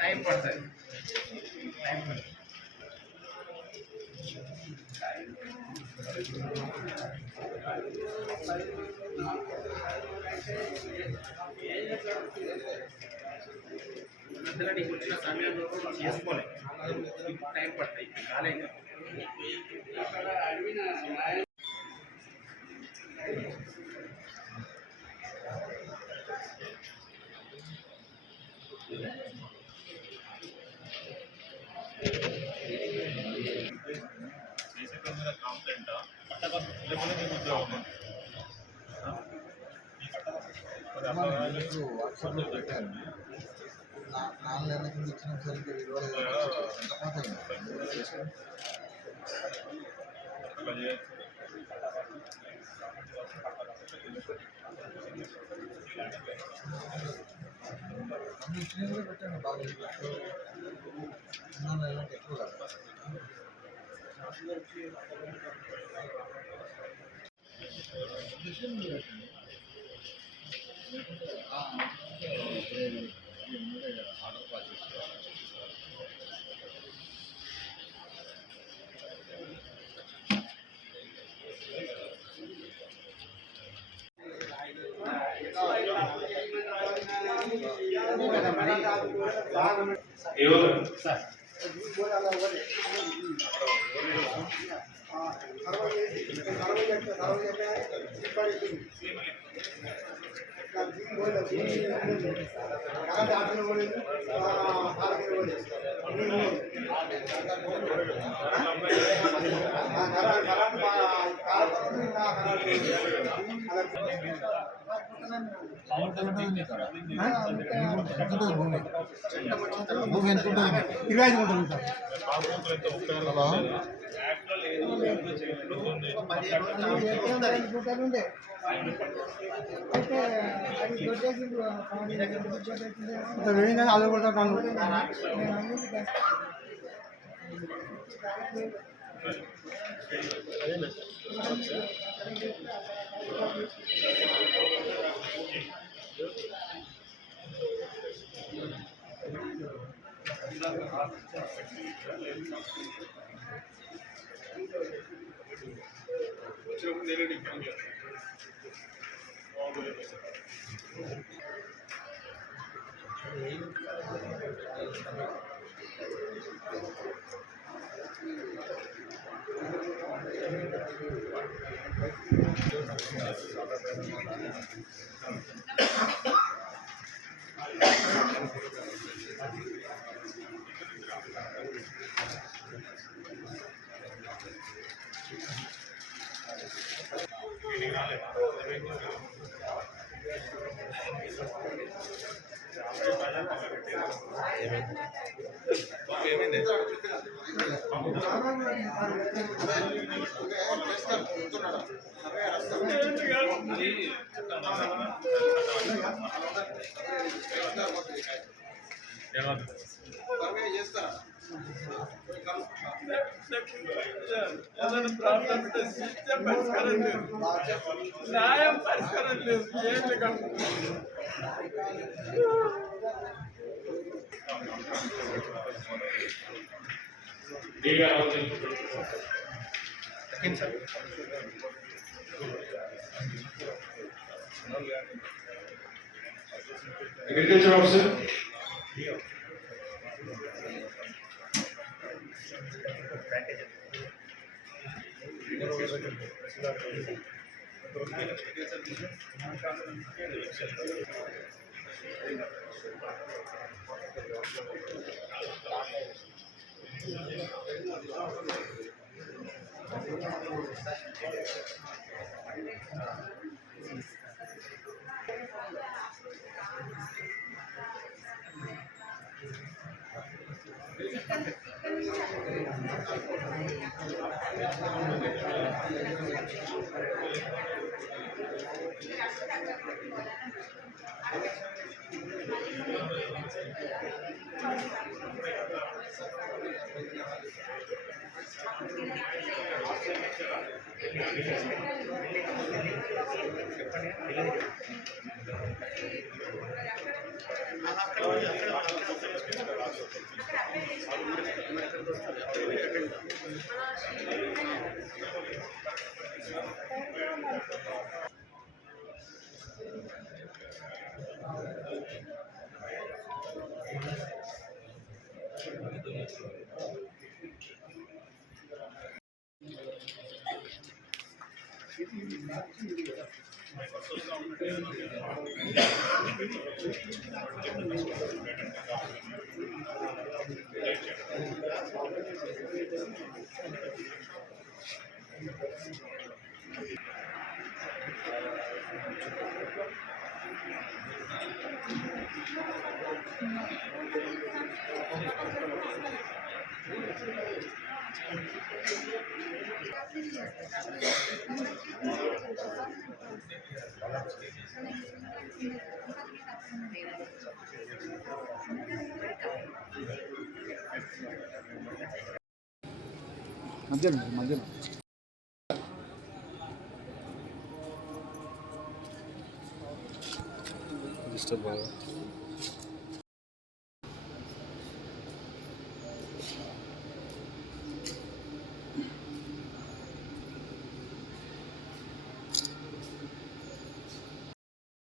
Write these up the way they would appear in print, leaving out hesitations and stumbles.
Time పడుతుంది. అందులో నీకు వచ్చిన సమయంలో చేసుకోలే, టైం పడుతుంది. కాలేదు కంప్లైంట్ లేకపోతే ఉద్యోగం వాట్సాప్లో పెట్టాను. 4 నెలల కింద ఇచ్చిన సరిగ్గా ఇచ్చిన కూడా పెట్టాను. బాగా 4 నెలలంటే ఎక్కువ కాదు. ఆర్డర్ పాస్ సార్ భూమి ఎంత ఉంటుంది? 25 ఉంటుంది సార్. అది కూడా ఏదైనా ప్రాబ్లం ఉంటే సిస్టమ్ పరిష్కారం లేదు, న్యాయం పరిష్కారం లేదు. Agriculture officer. చెప్పండి. మధ్యలో డిస్టర్బ్ బాగా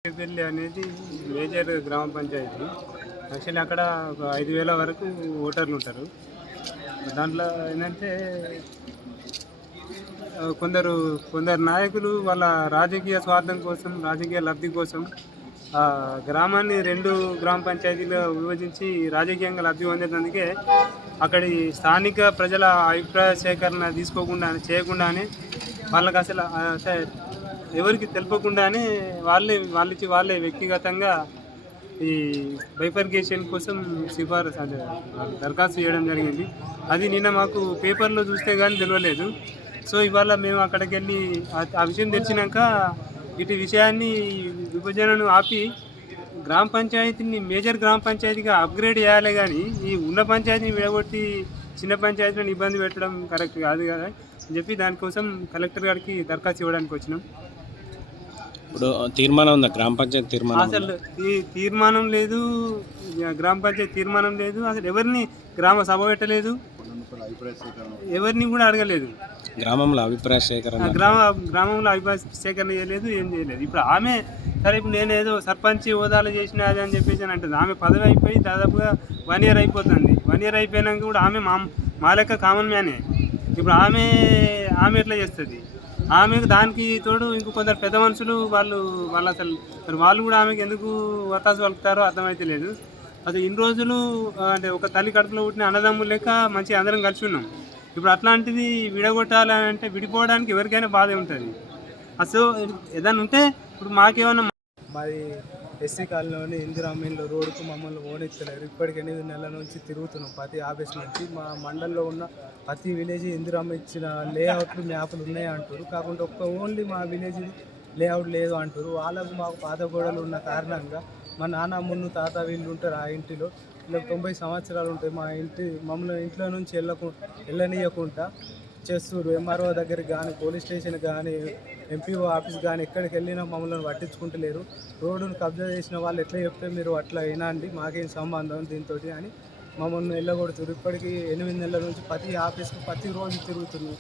పెళ్లి అనేది మేజర్ గ్రామ పంచాయతీ. యాక్చువల్లీ అక్కడ ఒక 5,000 వరకు ఓటర్లు ఉంటారు. దాంట్లో ఏంటంటే కొందరు నాయకులు వాళ్ళ రాజకీయ స్వార్థం కోసం, రాజకీయ లబ్ధి కోసం గ్రామాన్ని 2 గ్రామ పంచాయతీలు విభజించి రాజకీయంగా లబ్ధి పొందేందుకే అక్కడి స్థానిక ప్రజల అభిప్రాయ సేకరణ చేయకుండానే వాళ్ళకి అసలు ఎవరికి తెలియకుండానే వాళ్ళే వ్యక్తిగతంగా ఈ బైఫర్గేషన్ కోసం దరఖాస్తు చేయడం జరిగింది. అది నిన్న మాకు పేపర్లో చూస్తే కానీ తెలియలేదు. సో ఇవాళ మేము అక్కడికి వెళ్ళి ఆ విషయం తెలిసినాక ఇటు విషయాన్ని విభజనను ఆపి గ్రామ పంచాయతీని మేజర్ గ్రామ పంచాయతీగా అప్గ్రేడ్ చేయాలి, కానీ ఈ ఉన్న పంచాయతీని విడగొట్టి చిన్న పంచాయతీలను ఇబ్బంది పెట్టడం కరెక్ట్ కాదు కదా అని చెప్పి దానికోసం కలెక్టర్ గారికి దరఖాస్తు ఇవ్వడానికి వచ్చినాం. ఇప్పుడు తీర్మానం ఉందా? గ్రామ పంచాయతీ తీర్మానం అసలు ఈ తీర్మానం లేదు, గ్రామ పంచాయతీ తీర్మానం లేదు, అసలు ఎవరిని గ్రామ సభ పెట్టలేదు, ఎవరిని కూడా అడగలేదు. గ్రామంలో అభిప్రాయ సేకరణ గ్రామంలో అభిప్రాయ సేకరణ చేయలేదు, ఏం చేయలేదు. ఇప్పుడు ఆమె సరే ఇప్పుడు నేను ఏదో సర్పంచ్ హోదాలో చేసిన అది అని చెప్పేసి అని అంటుంది. ఆమె పదవి అయిపోయి దాదాపుగా 1 year అయిపోతుంది. 1 year అయిపోయినాక కూడా ఆమె మా లెక్క కామన్ మ్యానే. ఇప్పుడు ఆమె ఎట్లా చేస్తుంది? ఆమెకు దానికి తోడు ఇంకో కొందరు పెద్ద మనుషులు వాళ్ళు అసలు వాళ్ళు కూడా ఆమెకు ఎందుకు వత్తాసు పలుకుతారో అర్థమైతే లేదు. అసలు ఇన్ని రోజులు అంటే ఒక తల్లి కడుపులో పుట్టిన అన్నదమ్ములు లెక్క మంచిగా అందరం కలిసి ఉన్నాం. ఇప్పుడు అట్లాంటిది విడగొట్టాలని అంటే విడిపోవడానికి ఎవరికైనా బాధ ఉంటుంది. అసలు ఏదైనా ఉంటే ఇప్పుడు మాకేమన్నా మాది ఎస్సీ కాలనీలోని ఇందిరామీన్లో రోడ్డుకు మమ్మల్ని ఓనెత్తలేరు. ఇప్పటికి 8 నెలల నుంచి తిరుగుతున్నాం. ప్రతి ఆఫీస్ నుంచి మా మండలంలో ఉన్న ప్రతి విలేజ్ ఇందిరామ ఇచ్చిన లేఅవుట్లు మ్యాప్లు ఉన్నాయి అంటారు. కాకుండా ఓన్లీ మా విలేజ్ లేఅవుట్ లేదు అంటారు. వాళ్ళకు మాకు పాత గోడలు ఉన్న కారణంగా మా నాన్న మున్ను తాత వీళ్ళు ఉంటారు. ఆ ఇంటిలో వీళ్ళకి 90 సంవత్సరాలు ఉంటాయి. మమ్మల్ని ఇంట్లో నుంచి వెళ్ళనీయకుండా చేస్తారు. ఎంఆర్ఓ దగ్గరికి కానీ, పోలీస్ స్టేషన్ కానీ, ఎంపీఓ ఆఫీస్ కానీ ఎక్కడికి వెళ్ళినా మమ్మల్ని పట్టించుకుంటలేరు. రోడ్డును కబ్జా చేసిన వాళ్ళు ఎట్లా చెప్తే మీరు అట్లా వినండి, మాకేం సంబంధం దీంతో అని మమ్మల్ని వెళ్ళగొడుతున్నారు. ఇప్పటికీ 8 నెలల నుంచి ప్రతి ఆఫీస్కి ప్రతిరోజు తిరుగుతున్నాం.